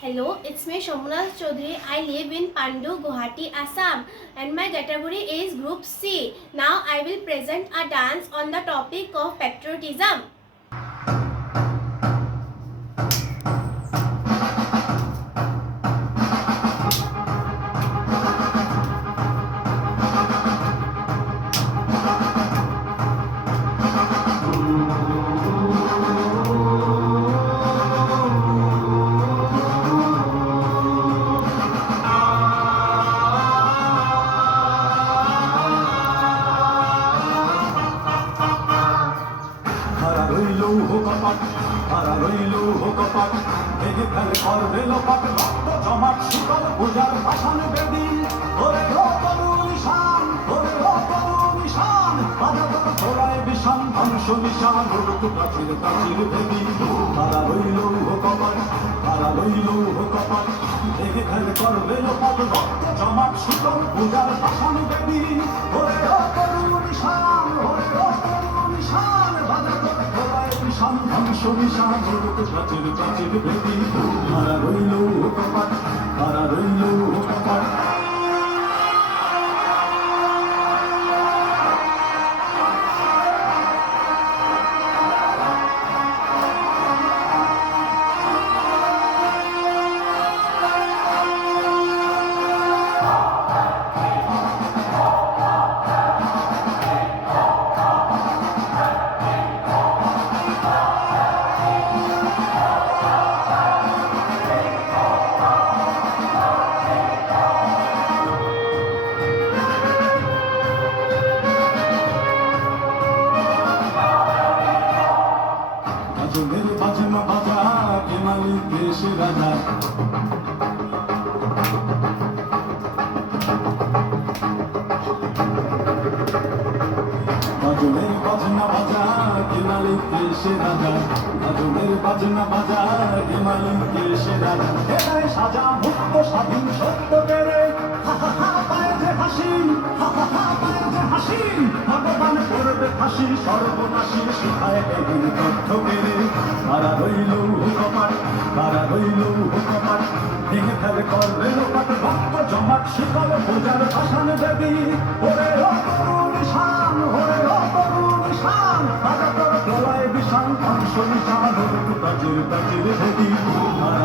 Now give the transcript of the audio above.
Hello, it's me Shomnath Chaudhary. I live in Pandu, Guwahati, Assam, and my category is Group C. Now I will present a dance on the topic of patriotism. হারা রইল কপাট ভেঙে ফেলে করবে লোপাট রক্ত জমাট শীতল পূজার পাষাণ বেদী ওরে ও তরু নিশান ওরে ও তরু নিশান বাজাতক তোলায় বিষান ধ্বংস নিশান উড়ুক প্রাচীর প্রাচীর ভেদী হারা রইল কপাট হারা রইল কপাট ভেঙে ফেলে করবে লোপাট রক্ত জমাট শীতল পূজার পাষাণ বেদী ওরে ও তরু নিশান ওরে ও তরু নিশান বাজাতক তোলায় বিষান ধ্বংস নিশান উড়ুক প্রাচীর প্রাচীর ভেদী হারা রইল কপাট হারা রইল কপাট গাজনের বাজনা বাজা কে মালিক দেশে রাজা গাজনের বাজনা বাজা কে মালিক দেশে রাজা গাজনের বাজনা বাজা কে মালিক দেশে রাজা এটাই সাজা মুক্ত স্বাধীন সত্য পেরে হা হা হা পায়ে যে হাসি হা হা হা পায়ে যে হাসি ভগবান করবে ফাঁসি সর্বনাশী শিখায় এদিন তথ্য পেরে তারা রইল কপাট তারা রইল কপাট ভেঙে ফেলে করবে লোপাট রক্ত জমাট শিকল পূজার পাষাণ দেবী ওরে ও তরু নিশান ওরে ও তরু নিশান বাজাতর তোলায় বিষান ধ্বংস নিশান প্রাচীর প্রাচীর দেবী তারা